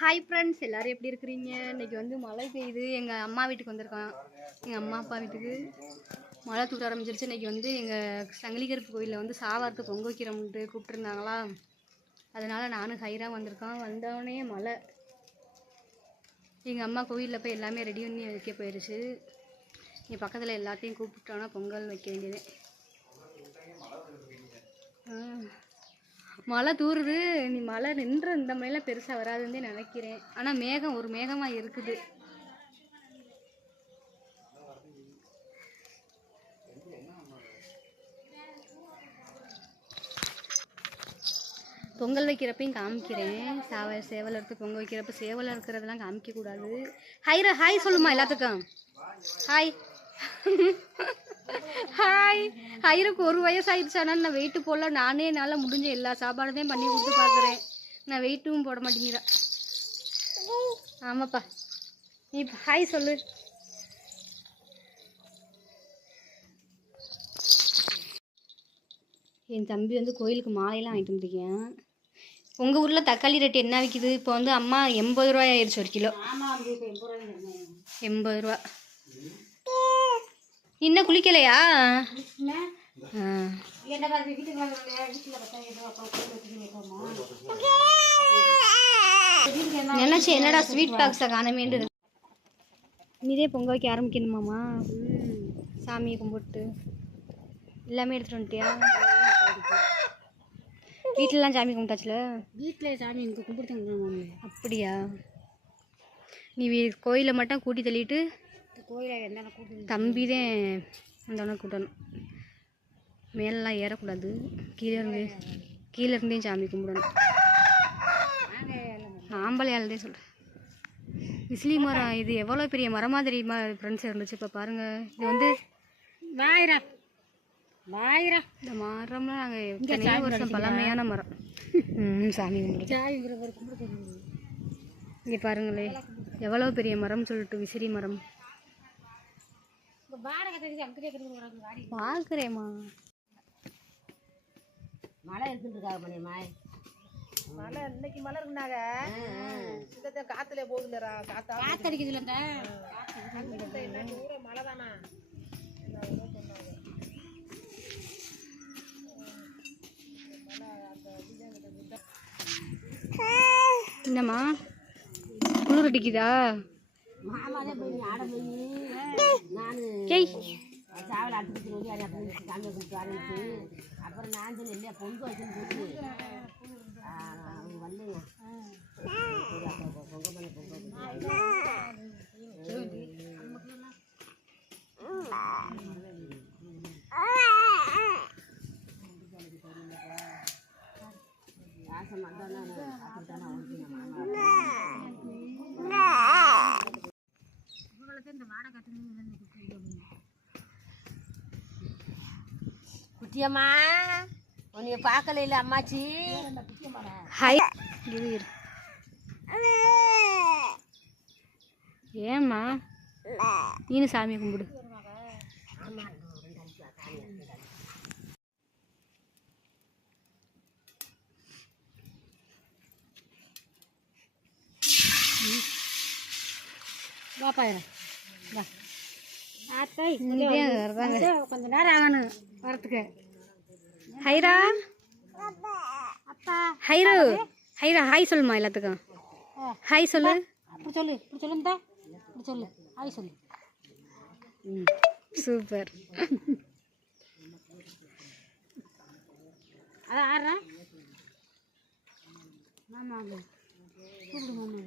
Hi friends, எல்லோரும் எப்படி இருக்கிறீங்க? இன்றைக்கி வந்து மழை பெய்யுது. எங்கள் அம்மா வீட்டுக்கு வந்திருக்கோம். எங்கள் அம்மா அப்பா வீட்டுக்கு மழை தூர ஆரம்பிச்சிருச்சு. இன்றைக்கி வந்து எங்கள் சங்கிலிகருப்பு கோயிலில் வந்து சாவாரத்தை பொங்க வைக்கிறோம்ட்டு கூப்பிட்டுருந்தாங்களா, அதனால் நானும் ஹைரா வந்திருக்கோம். வந்தோடனே மழை. எங்கள் அம்மா கோயிலில் போய் எல்லாமே ரெடி பண்ணி வைக்க போயிடுச்சு. இங்கே பக்கத்தில் எல்லாத்தையும் கூப்பிட்டோன்னா பொங்கல் வைக்க வேண்டியது. மழை தூருது. நீ மழை நின்று இந்த மழையெல்லாம் பெருசாக வராதுன்னு நினைக்கிறேன். ஆனால் மேகம் ஒரு மேகமாக இருக்குது. பொங்கல் வைக்கிறப்பையும் காமிக்கிறேன். சேவலை எடுத்து பொங்கல் வைக்கிறப்ப சேவலை இருக்கிறதெல்லாம் காமிக்கக்கூடாது. ஹைரா ஹாய் சொல்லுமா எல்லாத்துக்கும். Hi hi. ஹைருக்கு 1 வயசு ஆயிடுச்சு. ஆனால் நான் வெயிட்டு போடல. நானே என்னால் முடிஞ்ச எல்லா சாப்பாடுதையும் பண்ணி கொடுத்து பார்க்குறேன். நான் வெயிட்டும் போட மாட்டேங்கிறேன். ஆமாப்பா, நீ ஹாய் சொல்லு. என் தம்பி வந்து கோயிலுக்கு மாலையெல்லாம் வாங்கிட்டு வந்துருக்கேன். உங்கள் ஊரில் தக்காளி ரேட்டு என்ன விற்கிது? இப்போ வந்து அம்மா 80 ரூபாய் ஆயிடுச்சு 1 கிலோ. 80 ரூபா. இன்னும் குளிக்கலையா? நினைச்சு என்னடா ஸ்வீட் பாக்ஸை காணமேண்டு. இதே பொங்க வைக்க ஆரம்பிக்கணுமாம்மா? சாமியை கும்பிட்டு எல்லாமே எடுத்துகிட்டு வந்துட்டியா? வீட்டிலலாம் சாமி கும்பிட்டாச்சுல? வீட்டில் சாமி கும்பிட்டு. அப்படியா? நீ கோயிலை மட்டும் கூட்டி தள்ளிட்டு தம்பி தான் அந்தவனை கூட்டணும். மேலெலாம் ஏறக்கூடாது. கீழே இருந்தே சாமி கும்பிடணும். ஆம்பளையால்தே சொல்கிறேன். விசிலி மரம் இது எவ்வளோ பெரிய மரமாக தெரியுமா ஃப்ரெண்ட்ஸ் இருந்துச்சு. இப்போ பாருங்கள், இது வந்து இந்த மரம்லாம் நாங்கள் எத்தனையோ வருஷம் பழமையான மரம். சாமி கும்பிடு. இங்கே பாருங்களே எவ்வளோ பெரிய மரம்னு சொல்லிட்டு, விசிறி மரம். பார்க்குறேம்மா. மழை இருக்குன்றாங்க மணியம்மா. மழை இன்னைக்கு மழை இருக்குனாங்க. இந்த காத்துல போகுதுலரா, காத்தடிக்குதுல. இந்த ஊரே மழை தானா? என்னம்மா குளிர் அடிக்குதா? மாமாதான் போய் ஆட போய் நான் சாவல் அடுத்து சொல்லி அதை அப்படி காமிய கொடுத்து ஆரம்பிச்சு. அப்புறம் நான் சொன்னேன் இல்லையா பொங்க வச்சுன்னு போட்டு அவங்க வரலையா பொங்க பண்ண பொங்க ஆசம் வந்தானா இந்த வாடகை கட்டணும். குட்டியம்மா உன்னைய பார்க்கல இல்லை அம்மாச்சி. ஹாய். ஏம்மா நீனு சாமி கும்பிடு. வாப்பாயிரம் கொஞ்ச நேரம் ஆகணும் வரத்துக்கு. ஹைரா ஹைரு ஹைரா ஹாய் சொல்லுமா எல்லாத்துக்கும். ஹாய் சொல்லு. அப்படி சொல்லு, இப்படி சொல்லுந்தா இப்படி சொல்லு. ஹாய் சொல்லு. சூப்பர். அதான் ஆடுறா மாமா. கூப்பிடு மாமா.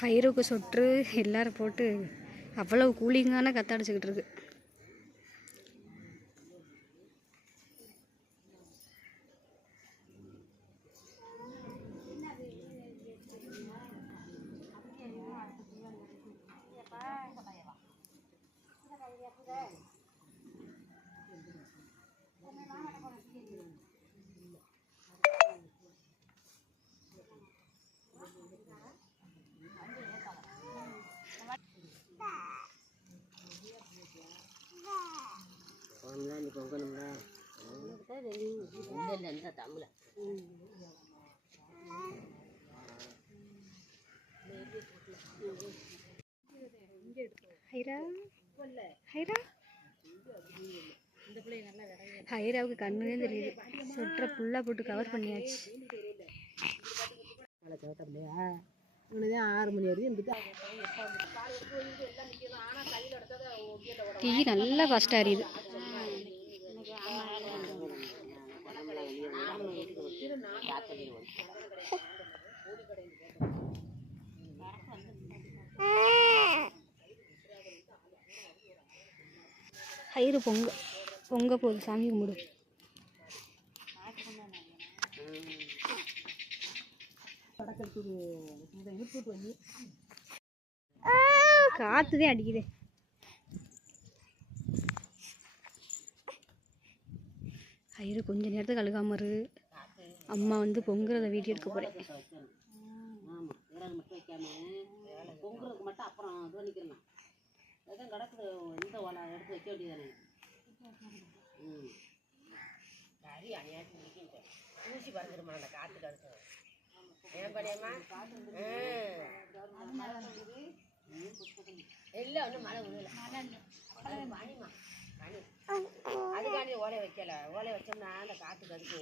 ஹைருக்கு சொட்டு எல்லாரும் போட்டு அவ்வளவு கூலிங்கான கத்தடிச்சுக்கிட்டு இருக்கு. இல்லை இந்த தமிழ ஹைரா ஹைரா ஹைராவுக்கு கண்ணுவே தெரியுது. சொட்டரை ஃபுல்லாக போட்டு கவர் பண்ணியாச்சு. இல்லையா 6 மணி வரையும் இருந்துட்டு டீ நல்லா ஃபாஸ்ட்டாக அறியுது. ஹைரு பொங்க போகுது. சாமி கும்பிடு. காத்துதான் அடிக்குது. ஹைரு கொஞ்ச நேரத்துக்கு அழுகாம இரு. அம்மா வந்து பொங்குறத வீடியோ எடுக்க போறேன். பொங்குறதுக்கு மட்டும் அப்புறம் இது பண்ணிக்கலாம். அதான் கிடக்குது இந்த ஓலை எடுத்து வைக்க வேண்டியதானே. சரி அநியாயத்து முடிக்கின்றேன். ஊசி பறந்துடுமா அந்த காற்று கடுத்து ஏன் பண்ணியம்மா இல்லை ஒன்றும் மழை விழுல பனிமா பனி அதுக்காண்டி ஓலை வைக்கல. ஓலை வச்சோம்னா அந்த காற்று கடுத்து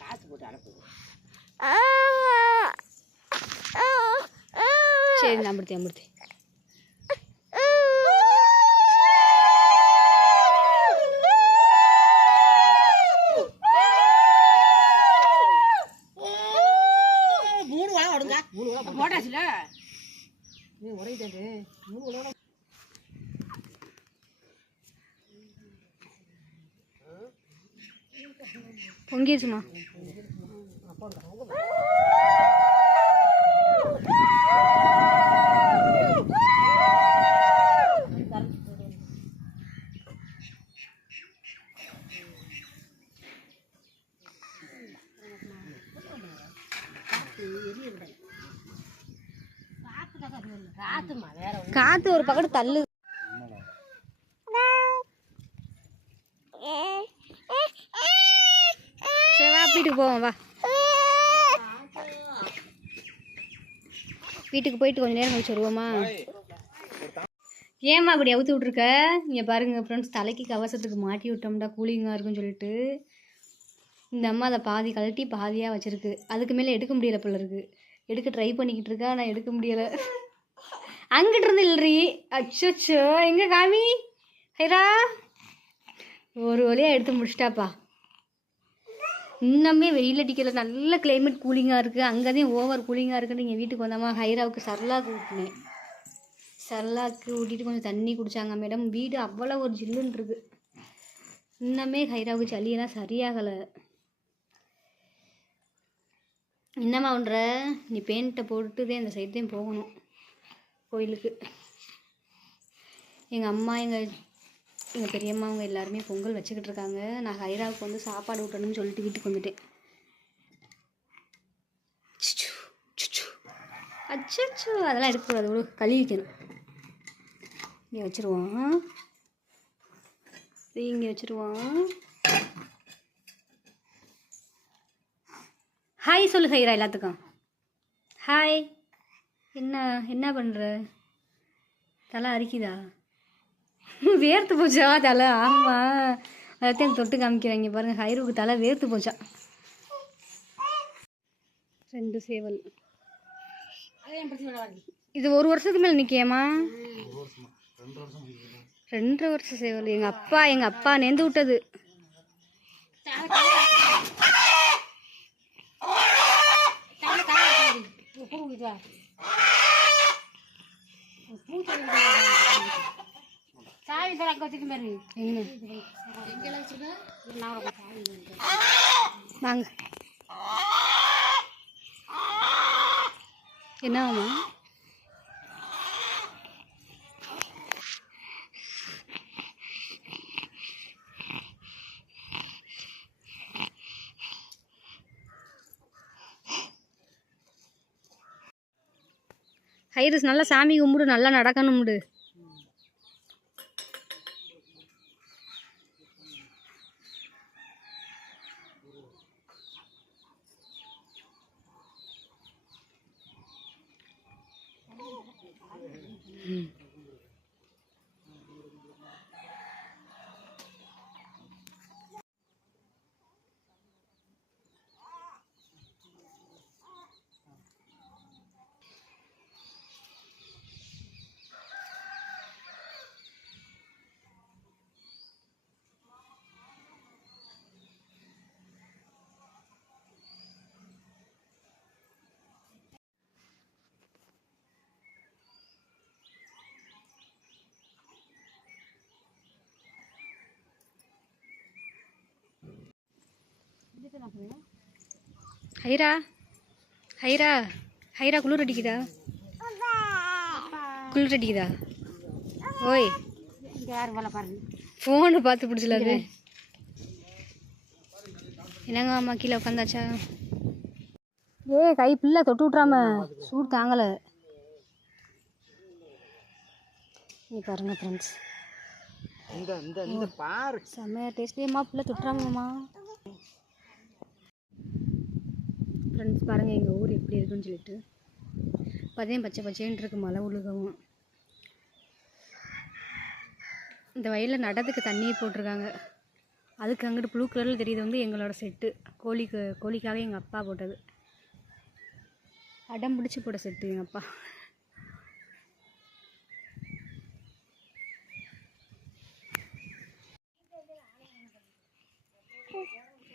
காசு போட்டு அனுப்புது. சரி அமிர்த்தி அமிர்த்தி போட்டாச்சுல உரையிட்டு 3 பொங்கிடுச்சுமா. காத்து ஒரு பக்கத்து தள்ளு. சரி வா வீட்டுக்கு போவோம். வா வீட்டுக்கு போயிட்டு கொஞ்சம் நேரம் கழிச்சு வருவோமா? ஏம்மா அப்படி அவுத்து விட்ருக்க? இங்கே பாருங்க ஃப்ரெண்ட்ஸ், தலைக்கு கவசத்துக்கு மாட்டி விட்டோம்டா கூலிங்காக இருக்குன்னு சொல்லிட்டு இந்த அம்மா அதை பாதி கழட்டி பாதியாக வச்சுருக்கு. அதுக்கு மேலே எடுக்க முடியலை போல இருக்குது. எடுக்க ட்ரை பண்ணிக்கிட்டு இருக்கா, நான் எடுக்க முடியலை. அங்கிட்டு இருந்து இல்லறி. அச்சோ எங்கே காமி ஹைரா ஒரு வழியாக எடுத்து முடிச்சிட்டாப்பா. இன்னமே வெயில் அடிக்கல, நல்ல கிளைமேட் கூலிங்காக இருக்குது. அங்கே தான் ஓவர் கூலிங்காக இருக்குன்னு இங்கே வீட்டுக்கு வந்தாமா ஹைராவுக்கு சர்லாக்கு ஊட்டினேன். சர்லாக்கு ஊட்டிட்டு கொஞ்சம் தண்ணி குடித்தாங்க மேடம். வீடு அவ்வளோ ஒரு ஜில்லுன்னு இருக்குது. இன்னமே ஹைராவுக்கு சளியெல்லாம் சரியாகலை. என்னம்மா பண்ணுற? நீ பெயிண்ட்டை போட்டு தான் இந்த சைடு தான் போகணும் கோயிலுக்கு. எங்கள் அம்மா எங்கள் பெரியம்மா அவங்க எல்லாருமே பொங்கல் வச்சுக்கிட்டு இருக்காங்க. நான் ஹைராவுக்கு வந்து சாப்பாடு ஊட்டணும்னு சொல்லிட்டு வீட்டுக்கு வந்துட்டேன். அச்சோ அதெல்லாம் எடுக்கக்கூடாது, இவ்வளோ கழுவி வைக்கணும். இங்கே வச்சுருவோம், இங்கே வச்சுருவோம். ஹாய் சொல்லு ஹைரா எல்லாத்துக்கும். ஹாய். என்ன பண்ணுற? தலை அரிக்குதா? வேர்த்து போச்சா தலை? ஆமாம், அதைத்தான் தொட்டு காமிக்கிறாங்க பாருங்கள். ஹைருக்கு தலை வேர்த்து போச்சா. 2 சேவல். இது 1 வருஷத்துக்கு மேலே நிற்கியம்மா. 2 வருஷம் சேவல். எங்கள் அப்பா நேர்ந்து விட்டது. வாங்க என்னவாம்மா? ஹைரஸ் நல்லா சாமி கும்பிடு, நல்லா நடக்கணும்டு. ஹைரா ஹைரா ஹைரா குளிர் அடிக்குதா? குளிர் அடிக்குதா? ஓய் ஃபோனு பார்த்து பிடிச்சல அது. என்னங்க அம்மா கீழே உட்காந்தாச்சா? கை பிள்ளை தொட்டு விட்றாம, சூடு தாங்கலை. நீ பாருங்க ஃப்ரெண்ட்ஸ், இந்த பாரு செம்மையா டேஸ்டியம்மா. பிள்ளை தொட்டுறாங்கம்மா. ஃப்ரெண்ட்ஸ் பாருங்கள் எங்கள் ஊர் எப்படி இருக்குன்னு சொல்லிட்டு. பதையும் பச்சை பச்சைன்னு இருக்கு, மழை உழுகவும். இந்த வயலில் நடத்துக்கு தண்ணி போட்டிருக்காங்க. அதுக்கு அங்கிட்டு ப்ளூ கலரில் தெரியுது வந்து எங்களோட செட்டு. கோழிக்காக எங்கள் அப்பா போட்டது. அடம் பிடிச்சி போட்ட செட்டு எங்கள் அப்பா.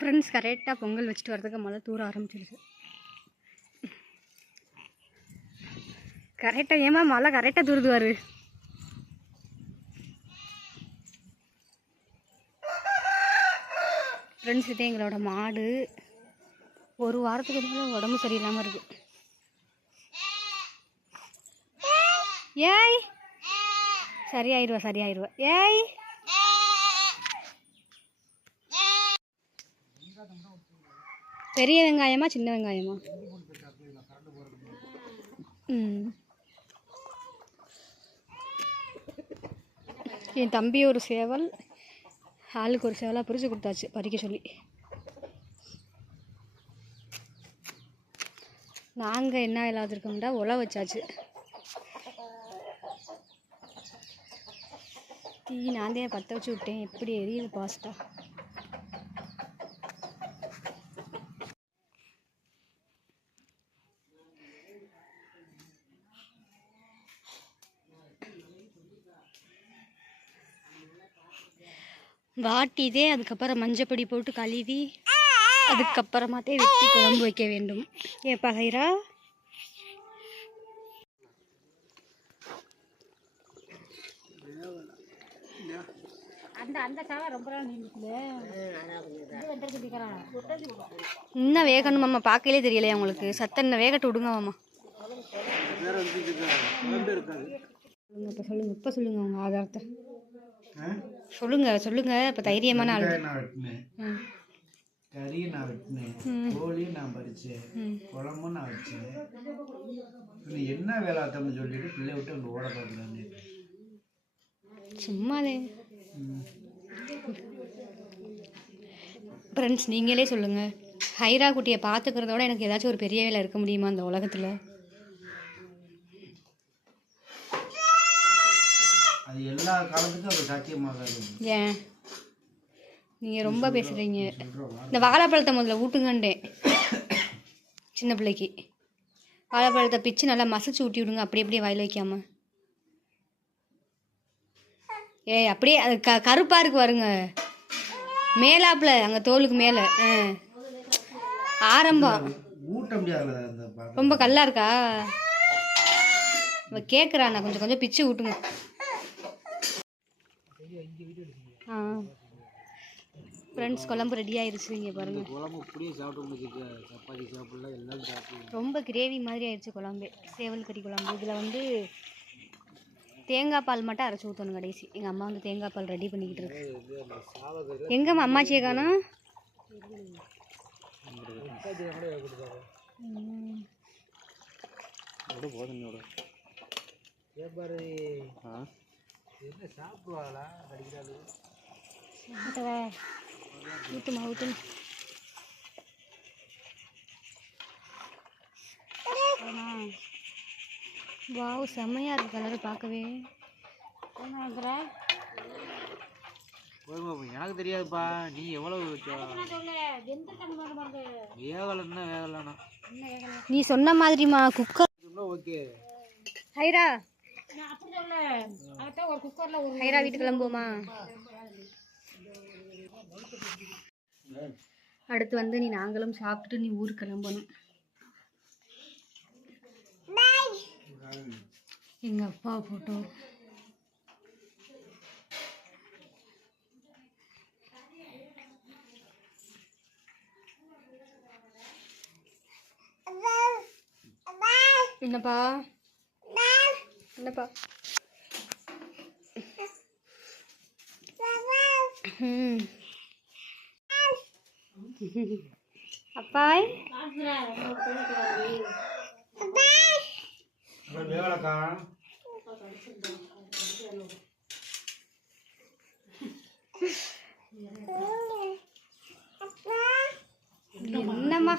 ஃப்ரெண்ட்ஸ் கரெக்டாக பொங்கல் வச்சுட்டு வரதுக்கு மழை தூர ஆரம்பிச்சிருச்சு. கரெக்டாக ஏமா மழை கரெக்டாக தூருதுவார். ஃப்ரெண்ட்ஸ் இதே எங்களோட மாடு. ஒரு வாரத்துக்கு எதுவும் உடம்பு சரியில்லாமல் இருக்கு. ஏய் சரியாயிருவா. ஏய் பெரிய வெங்காயமா சின்ன வெங்காயமா? என் தம்பி ஒரு சேவல், ஆளுக்கு ஒரு சேவலாக பிரித்து கொடுத்தாச்சு பறிக்க சொல்லி. நாங்கள் என்ன இல்லாத இருக்கோம்டா உழ வச்சாச்சு. தீ நான் தான் பற்ற வச்சு விட்டேன். எப்படி எரியுது பாஸ்டா. வாட்டிதே அதுக்கப்புறம் மஞ்சப்பொடி போட்டு கழுவி அதுக்கப்புறமாத்தே வெட்டி குழம்பு வைக்க வேண்டும். ஏப்பா ஹைரா, இன்னும் வேகணுமாம்மா? பார்க்கலே தெரியலையா உங்களுக்கு? சத்தன்ன வேகட்டு விடுங்க மாமா. இப்போ சொல்லுங்க உங்க ஆதாரத்தை சொல்லுங்க. இப்போ தைரியமான ஆள். கறி நான் வெட்டினேன், கோழியும் நான் பறிச்சேன், குழம்பும் நான் வச்சேன். என்ன வேலாத்தம்னு சொல்லிட்டு பிள்ளை விட்டு அங்கே ஓட பார்க்குறாங்க. சும்மாதே. ஃப்ரெண்ட்ஸ் நீங்களே சொல்லுங்கள், ஹைரா குட்டியை பார்த்துக்கிறதோட எனக்கு ஏதாச்சும் ஒரு பெரிய வேலை இருக்க முடியுமா அந்த உலகத்தில்? அது எல்லா காலத்துக்கும் அது சாத்தியமாகாது. ஏன் நீங்கள் ரொம்ப பேசுகிறீங்க? இந்த வாழைப்பழத்தை முதல்ல ஊட்டுங்கண்டேன். சின்ன பிள்ளைக்கு வாழைப்பழத்தை பிச்சு நல்லா மசிச்சு ஊட்டி விடுங்க, அப்படியே வாயில் வைக்காம. அப்படியே அது கருப்பாக இருக்கு பாருங்க மேலாப்பில், அங்கே தோலுக்கு மேலே. ஆரம்பம் ஊட்ட முடியாது, ரொம்ப கல்லா இருக்கா? கேட்குறாண்ணா கொஞ்சம் பிச்சு ஊட்டுங்க. ஃப்ரெண்ட்ஸ் குழம்பு ரெடி ஆயிடுச்சு. இங்கே பாருங்க, ரொம்ப கிரேவி மாதிரி ஆயிடுச்சு குழம்பு. சேவல் கறி குழம்பு. இதில் வந்து தேங்காய் பால் மட்டும் அரைச்சி ஊற்றணும் கடைசி. எங்கள் அம்மா வந்து தேங்காய் பால் ரெடி பண்ணிக்கிட்டு இருக்கு. எங்கம்மா அம்மாச்சியை காணோம்? ஊற்றுமா ஊற்றுமா. வாவ் செம்மையாக இருக்குது கலர் பார்க்கவே. எனக்கு தெரியாதுப்பா, நீ எவ்வளவு வேகலைன்னா வேகலைண்ணா. நீ சொன்ன மாதிரிமா குக்கர். ஓகே ஹைரா ஒரு குக்கரில் ஒரு ஹைரா வீட்டுக்கு கிளம்புவோமா? அடுத்து வந்து நீ நாங்களும் சாப்பிட்டுட்டு நீ ஊருக்கு கிளம்பணும். எங்கள் அப்பா ஃபோட்டோ. என்னப்பா என்னப்பா? அப்பாய் வேகலக்கா. என்னம்மா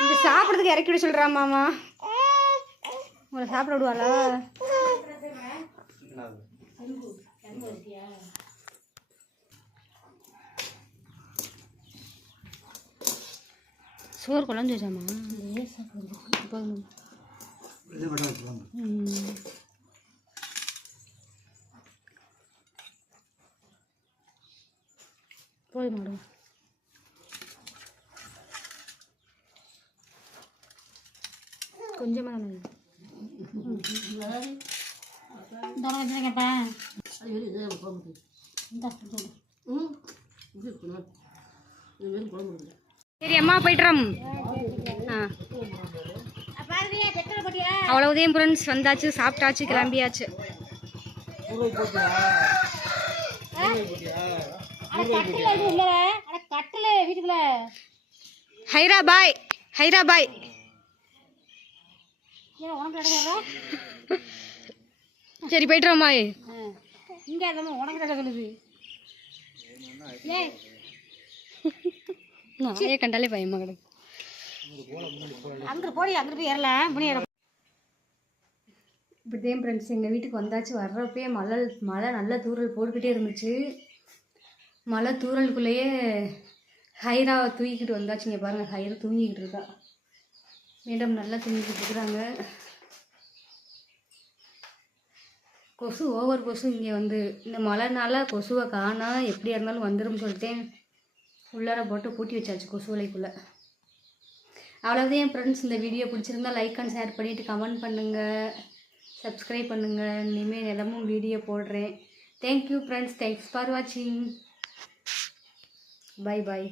இங்க சாப்பிட்றதுக்கு இறக்கி விட சொல்றாமாமா. உங்களை சாப்பிட விடுவாளா? சோறு குழம்பு வச்சாமா? போய் மேடம் கொஞ்சமாக வச்சுருங்கப்பா. சரி அம்மா போய்ட்டுறோம். அவ்வளவுதான் ஃப்ரெண்ட்ஸ், வந்தாச்சு, சாப்பிட்டாச்சு, கிளம்பியாச்சு. ஹைரா பாய், ஹைரா பாய். சரி போய்ட்டுறோம்மா. இங்கே உனக்கு சொல்லுது. நாயே கண்டாலே பயமா கிடக்கு. அங்கே போய் அங்கே போய் ஏறலாம். இப்படிதான் ஃப்ரெண்ட்ஸ் எங்கள் வீட்டுக்கு வந்தாச்சு. வர்றப்பே மழை நல்லா தூறல் போட்டுக்கிட்டே இருந்துச்சு. மழை தூறலுக்குள்ளேயே ஹைராவை தூக்கிக்கிட்டு வந்தாச்சுங்க. பாருங்கள், ஹைரா தூங்கிக்கிட்டு இருக்கா. மேடம் நல்லா தூங்கிக்கிட்டு இருக்கிறாங்க. கொசு ஓவர் கொசு இங்கே வந்து இந்த மழைனால கொசுவை காணா. எப்படியா இருந்தாலும் வந்துடும் சொல்லிட்டேன். உள்ளார போட்டு பூட்டி வச்சாச்சு கொசு வலைக்குள்ளே. அவ்வளோதான் என் ஃப்ரெண்ட்ஸ். இந்த வீடியோ பிடிச்சிருந்தா லைக் அண்ட் ஷேர் பண்ணிவிட்டு கமெண்ட் பண்ணுங்கள், சப்ஸ்கிரைப் பண்ணுங்கள். இனிமேல் தினமும் வீடியோ போடுறேன். தேங்க்யூ ஃப்ரெண்ட்ஸ், தேங்க்ஸ் ஃபார் வாட்சிங். Bye bye.